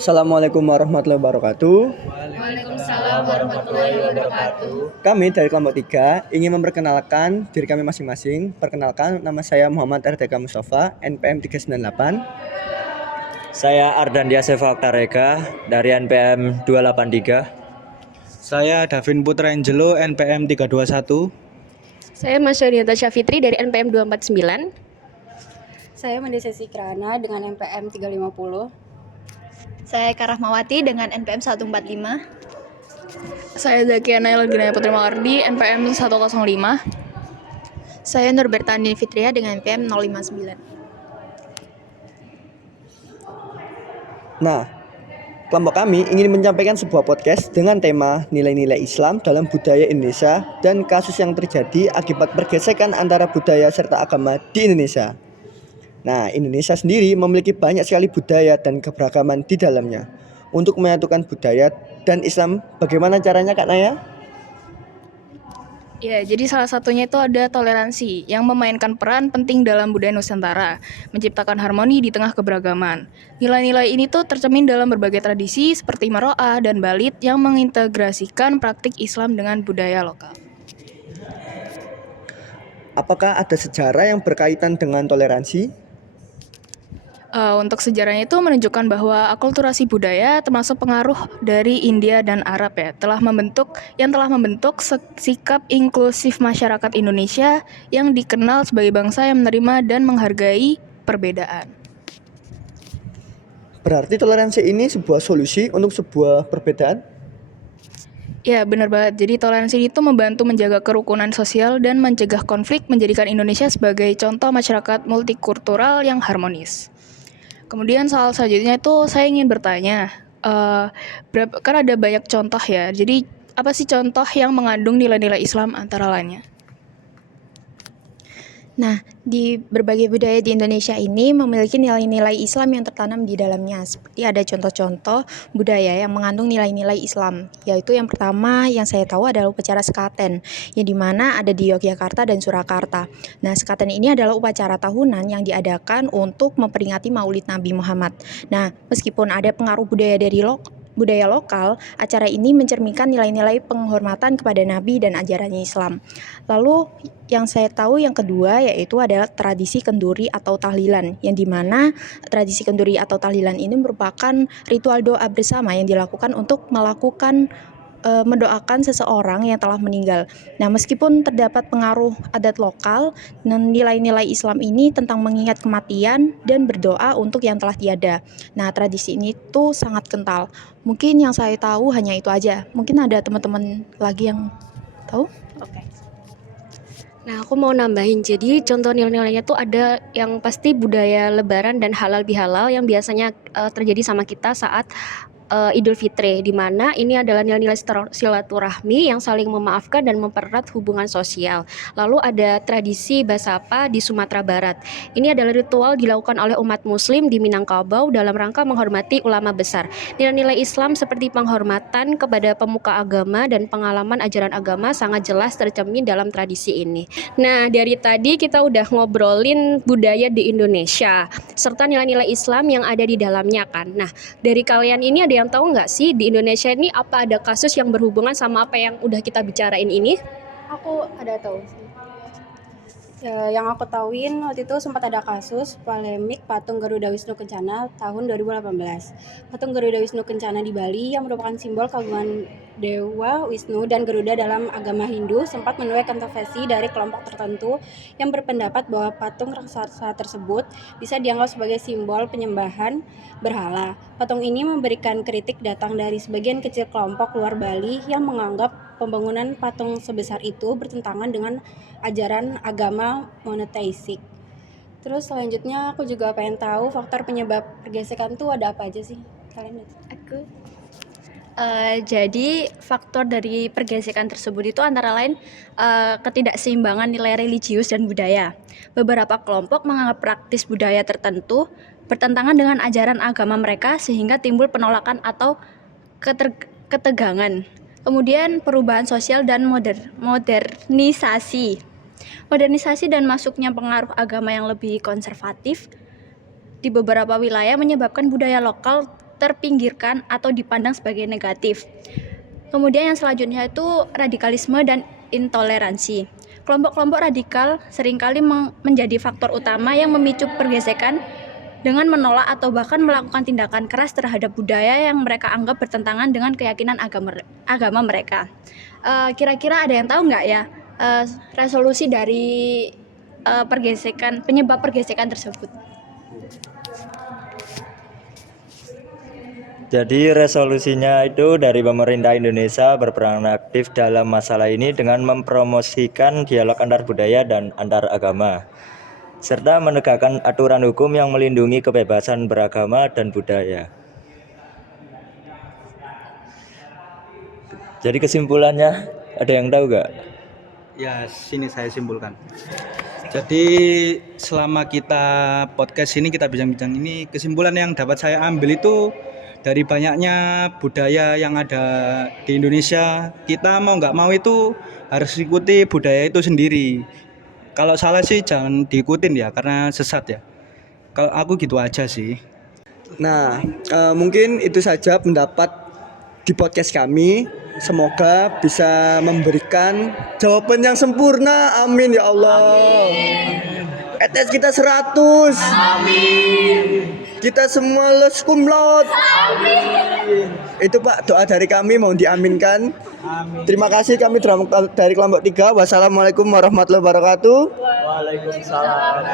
Assalamualaikum warahmatullahi wabarakatuh. Waalaikumsalam warahmatullahi wabarakatuh. Kami dari kelompok 3 ingin memperkenalkan diri kami masing-masing. Perkenalkan, nama saya Muhammad RTK Mustafa, NPM 398. Saya Ardandia Seva Oktareka dari NPM 283. Saya Davin Putra Angelo, NPM 321. Saya Masyariata Syafitri dari NPM 249. Saya Mandesesi Krana dengan NPM 350. Saya Karahmawati dengan NPM 145. Saya Zakiana Elgina Putri Mawardi, NPM 105. Saya Nurbertani Fitria dengan NPM 059. Nah, kelompok kami ingin menyampaikan sebuah podcast dengan tema nilai-nilai Islam dalam budaya Indonesia dan kasus yang terjadi akibat pergesekan antara budaya serta agama di Indonesia. Nah, Indonesia sendiri memiliki banyak sekali budaya dan keberagaman di dalamnya. Untuk menyatukan budaya dan Islam, bagaimana caranya Kak Naya? Ya, jadi salah satunya itu ada toleransi yang memainkan peran penting dalam budaya Nusantara, menciptakan harmoni di tengah keberagaman. Nilai-nilai ini tuh tercermin dalam berbagai tradisi seperti Maro'ah dan Balit yang mengintegrasikan praktik Islam dengan budaya lokal. Apakah ada sejarah yang berkaitan dengan toleransi? Untuk sejarahnya itu menunjukkan bahwa akulturasi budaya termasuk pengaruh dari India dan Arab ya telah membentuk sikap inklusif masyarakat Indonesia yang dikenal sebagai bangsa yang menerima dan menghargai perbedaan. Berarti toleransi ini sebuah solusi untuk sebuah perbedaan? Ya, benar banget. Jadi toleransi itu membantu menjaga kerukunan sosial dan mencegah konflik, menjadikan Indonesia sebagai contoh masyarakat multikultural yang harmonis. Kemudian soal selanjutnya itu saya ingin bertanya, kan ada banyak contoh ya, jadi apa sih contoh yang mengandung nilai-nilai Islam antara lainnya? Nah, di berbagai budaya di Indonesia ini memiliki nilai-nilai Islam yang tertanam di dalamnya. Seperti ada contoh-contoh budaya yang mengandung nilai-nilai Islam, yaitu yang pertama yang saya tahu adalah upacara sekaten, yang dimana ada di Yogyakarta dan Surakarta. Nah, sekaten ini adalah upacara tahunan yang diadakan untuk memperingati Maulid Nabi Muhammad. Nah, meskipun ada pengaruh budaya lokal, acara ini mencerminkan nilai-nilai penghormatan kepada Nabi dan ajarannya Islam. Lalu yang saya tahu yang kedua yaitu adalah tradisi kenduri atau tahlilan, yang dimana tradisi kenduri atau tahlilan ini merupakan ritual doa bersama yang dilakukan untuk mendoakan seseorang yang telah meninggal. Nah, meskipun terdapat pengaruh adat lokal, dan nilai-nilai Islam ini tentang mengingat kematian dan berdoa untuk yang telah tiada. Nah, tradisi ini tuh sangat kental. Mungkin yang saya tahu hanya itu aja. Mungkin ada teman-teman lagi yang tahu? Oke. Nah, aku mau nambahin. Jadi contoh nilai-nilainya tuh ada yang pasti budaya lebaran dan halal bihalal yang biasanya terjadi sama kita saat Idul Fitri, di mana ini adalah nilai-nilai silaturahmi yang saling memaafkan dan mempererat hubungan sosial. Lalu ada tradisi Basapa di Sumatera Barat. Ini adalah ritual dilakukan oleh umat muslim di Minangkabau dalam rangka menghormati ulama besar. Nilai-nilai Islam seperti penghormatan kepada pemuka agama dan pengalaman ajaran agama sangat jelas tercermin dalam tradisi ini. Nah, dari tadi kita udah ngobrolin budaya di Indonesia serta nilai-nilai Islam yang ada di dalamnya kan. Nah, dari kalian ini ada yang tahu nggak sih di Indonesia ini apa ada kasus yang berhubungan sama apa yang udah kita bicarain ini? Aku ada tahu sih. Yang aku tahuin waktu itu sempat ada kasus polemik patung Garuda Wisnu Kencana tahun 2018. Patung Garuda Wisnu Kencana di Bali yang merupakan simbol keagungan Dewa Wisnu dan Garuda dalam agama Hindu sempat menuai kontroversi dari kelompok tertentu yang berpendapat bahwa patung raksasa tersebut bisa dianggap sebagai simbol penyembahan berhala. Patung ini memberikan kritik datang dari sebagian kecil kelompok luar Bali yang menganggap pembangunan patung sebesar itu bertentangan dengan ajaran agama monoteisik. Terus selanjutnya aku juga pengen tahu faktor penyebab pergesekan tuh ada apa aja sih? Kalian Aku Jadi faktor dari pergesekan tersebut itu antara lain ketidakseimbangan nilai religius dan budaya. Beberapa kelompok menganggap praktis budaya tertentu bertentangan dengan ajaran agama mereka sehingga timbul penolakan atau ketegangan. Kemudian perubahan sosial dan modernisasi. Modernisasi dan masuknya pengaruh agama yang lebih konservatif di beberapa wilayah menyebabkan budaya lokal terpinggirkan atau dipandang sebagai negatif. Kemudian yang selanjutnya itu radikalisme dan intoleransi. Kelompok-kelompok radikal seringkali menjadi faktor utama yang memicu pergesekan dengan menolak atau bahkan melakukan tindakan keras terhadap budaya yang mereka anggap bertentangan dengan keyakinan agama mereka. Kira-kira ada yang tahu nggak ya resolusi dari penyebab pergesekan tersebut? Jadi resolusinya itu dari pemerintah Indonesia berperan aktif dalam masalah ini dengan mempromosikan dialog antar budaya dan antar agama, serta menegakkan aturan hukum yang melindungi kebebasan beragama dan budaya. Jadi kesimpulannya ada yang tahu nggak? Ya, sini saya simpulkan. Jadi selama kita podcast ini, kita bincang-bincang ini, kesimpulan yang dapat saya ambil itu dari banyaknya budaya yang ada di Indonesia, kita mau nggak mau itu harus ikuti budaya itu sendiri. Kalau salah sih jangan diikutin ya, karena sesat ya. Kalau aku gitu aja sih. Nah, mungkin itu saja pendapat di podcast kami. Semoga bisa memberikan jawaban yang sempurna. Amin ya Allah. ETS kita 100. Amin. Kita semua lulus cum laude. Amin. Itu Pak, doa dari kami mau diaminkan. Amin. Terima kasih, kami dari kelompok 3. Wassalamualaikum warahmatullahi wabarakatuh. Waalaikumsalam.